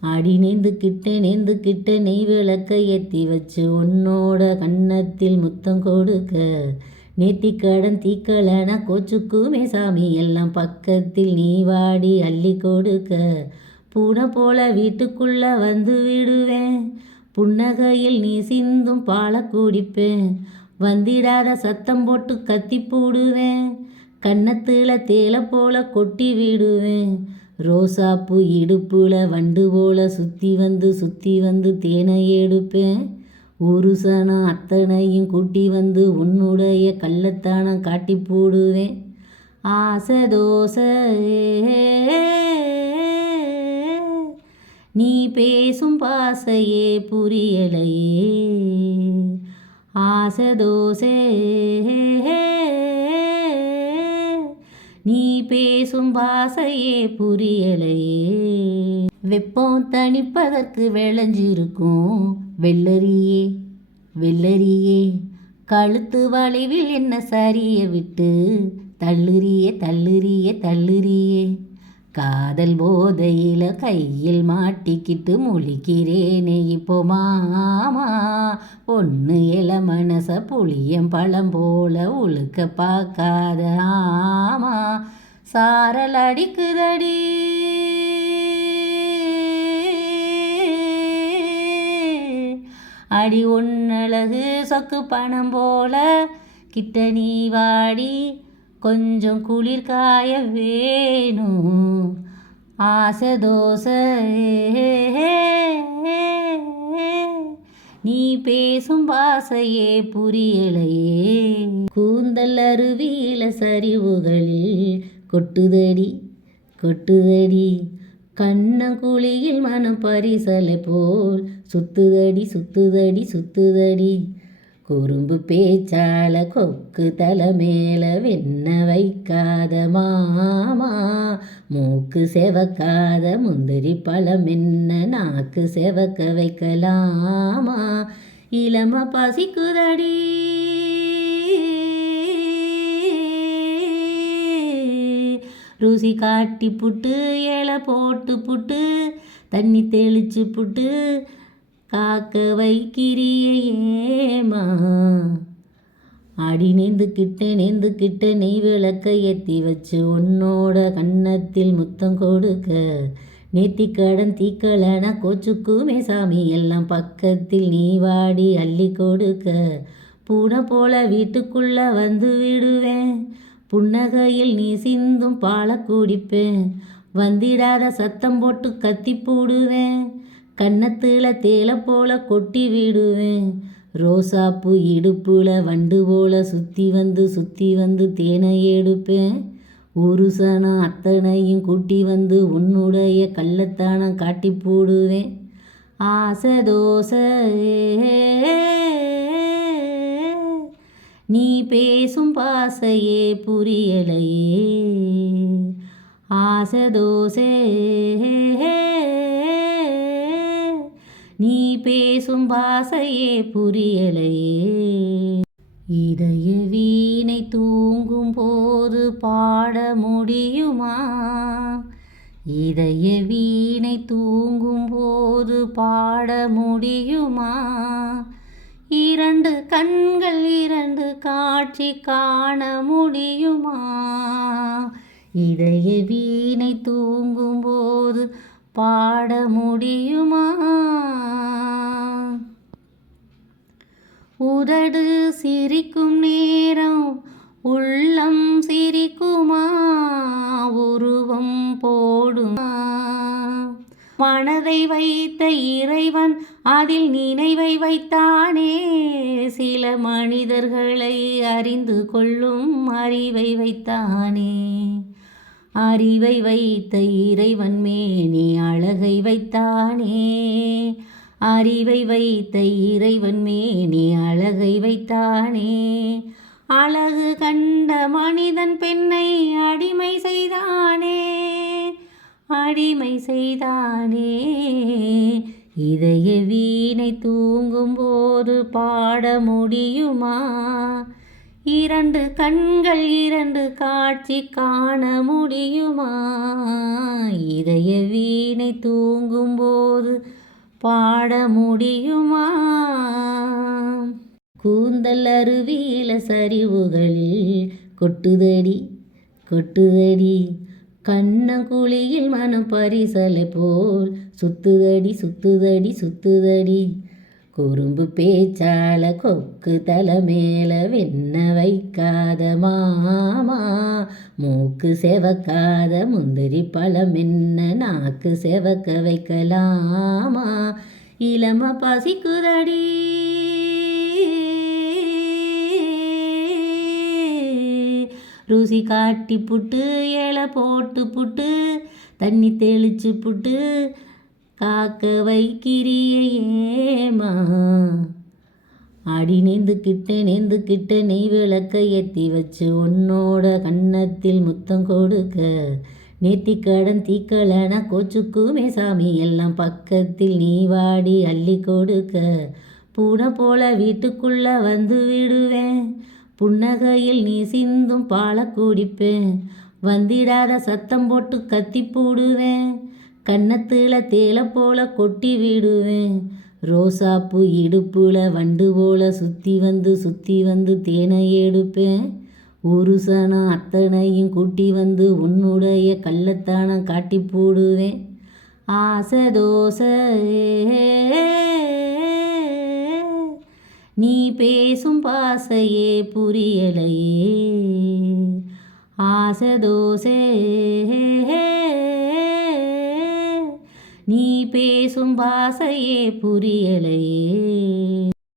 அடி நேந்து கிட்ட நேந்து கிட்ட நெய் விளக்க ஏற்றி வச்சு உன்னோட கன்னத்தில் முத்தம் கொடுக்க. நேத்தி கடன் தீக்கலனா கோச்சுக்குமே சாமி எல்லாம் பக்கத்தில் நீ வாடி அள்ளி கொடுக்க. பூனை போல வீட்டுக்குள்ள வந்து விடுவேன் புன்னகையில் நீ சிந்தும் பாலை குடிப்பேன். வந்திடாத சத்தம் போட்டு கத்தி போடுவேன் கன்னத்தில் தேலை போல கொட்டி விடுவேன். ரோசாப்பூ இடுப்புல வண்டு போல சுற்றி வந்து சுற்றி வந்து தேனை எடுப்பேன். உருசனம் அத்தனையும் கூட்டி வந்து உன்னுடைய கள்ளத்தானம் காட்டி போடுவேன். ஆசை தோசை நீ பேசும் பாசையே புரியலையே. ஆசை தோசை பேசும் பாசையே புரியலையே. வெப்பம் தணிப்பதற்கு விளைஞ்சிருக்கும். வெள்ளரியே வெள்ளரியே. கழுத்து வளைவில் என்ன சரிய விட்டு? தள்ளுறியே தள்ளுறியே தள்ளுறியே. காதல் போதையில கையில் மாட்டிக்கிட்டு முழிக்கிறேனே இப்போ மாமா. ஒன்று இல மனச புளியம் பழம் போல உழுக்க பார்க்காத ஆமா. சாரல் அடிக்குதடி அடி ஒன்னழகு சொக்கு பணம் போல கிட்ட நீ வாடி கொஞ்சம் குளிர் காய வேணும். ஆசை தோசை நீ பேசும் பாசையே புரியலையே. கூந்தல் அருவியில சரிவுகளில் கொட்டுதடி கொட்டுதடி. கண்ணங்குழியில் மனம் பரிசலை போல் சுத்துதடி சுத்துதடி சுத்துதடி. குறும்பு பேச்சால கொக்கு தலை மேல வெண்ண வைக்காத மாமா. மூக்கு செவக்காத முந்திரி பழம் என்ன நாக்கு செவக்க வைக்கலாமா? இளம பசிக்குதடி. ருசி காட்டி புட்டு இலை போட்டு புட்டு தண்ணி தெளிச்சு புட்டு காக்க வைக்கிறியேமா அடி நேந்துக்கிட்ட நேந்துக்கிட்ட நெய் விளக்க ஏற்றி வச்சு உன்னோட கன்னத்தில் முத்தம் கொடுக்க. நேத்தி கடன் தீக்கலனா கோச்சுக்குமே சாமி எல்லாம் பக்கத்தில் நீ வாடி அள்ளி கொடுக்க. பூனை போல வீட்டுக்குள்ள வந்து விடுவேன். புன்னகையில் நீ சிந்தும் பாலை குடிப்பேன். வந்திடாத சத்தம் போட்டு கத்தி போடுவேன். கன்னத்தில் தேலை போல கொட்டி விடுவேன். ரோசாப்பூ இடுப்புல வண்டு போல சுற்றி வந்து சுற்றி வந்து தேனை எடுப்பேன். உருசனம் அத்தனையும் கூட்டி வந்து உன்னுடைய கள்ளத்தானம் காட்டி போடுவேன். ஆசை தோசை நீ பேசும் பாசையே புரியலையே. ஆசை தோசை நீ பேசும் பாசையே புரியலையே. இதய வீணை தூங்கும் போது பாட முடியுமா? இதய வீணை தூங்கும் போது பாட முடியுமா? இரண்டு கண்கள் இரண்டு காட்சி காண முடியுமா? இதய வீணை தூங்கும்போது பாட முடியுமா? உதடு சிரிக்கும் நேரம் உள்ளம் சிரிக்குமா? மனதை வைத்த இறைவன் அதில் நினைவை வைத்தானே. சில மனிதர்களை அறிந்து கொள்ளும் அறிவை வைத்தானே. அறிவை வைத்த இறைவன் மேனி அழகை வைத்தானே. அறிவை வைத்த இறைவன் மேனி அழகை வைத்தானே. அழகு கண்ட மனிதன் பெண்ணை அடிமை செய்தானே. அடிமை செய்தானே. இதய வீணை தூங்கும் போது பாட முடியுமா? இரண்டு கண்கள் இரண்டு காட்சி காண முடியுமா? இதய வீணை தூங்கும் போது பாட முடியுமா? கூந்தல் அருவியில சரிவுகளில் கொட்டுதடி கொட்டுதடி. கண்ணங்குழியில் மனம் பரிசலை போல் சுத்துதடி சுத்துதடி சுத்துதடி. குறும்பு பேச்சால கொக்கு தலை மேல வெண்ண வைக்காத மாமா மூக்கு செவக்காத முந்திரி பழம் என்ன நாக்கு செவக்க வைக்கலாமா? இளம பசிக்குதடி. ருசி காட்டி புட்டு இலை போட்டு புட்டு தண்ணி தெளிச்சு புட்டு காக்க வைக்கிறியேமா அடி நேந்துக்கிட்ட நேந்துக்கிட்ட நெய் விளக்க ஏற்றி வச்சு உன்னோட கன்னத்தில் முத்தம் கொடுக்க. நேத்தி கடன் தீக்கலன கோச்சுக்குமே சாமி எல்லாம் பக்கத்தில் நீ வாடி அள்ளி கொடுக்க. பூனை போல வீட்டுக்குள்ள வந்து விடுவேன். புன்னகையில் நீ சிந்தும் பாலை குடிப்பேன் வந்திடாத சத்தம் போட்டு கத்தி போடுவேன் கன்னத்துல தேலை போல கொட்டி விடுவேன். ரோசாப்பூ இடுப்புல வண்டு போல சுற்றி வந்து சுற்றி வந்து தேனை எடுப்பேன். ஒரு சனம் அத்தனையும் கூட்டி வந்து உன்னுடைய கள்ளத்தானம் காட்டி போடுவேன். ஆசை தோசை நீ பேசும் பாசையே புரியலையே. ஆசை தோசை நீ பேசும் பாசையே புரியலையே.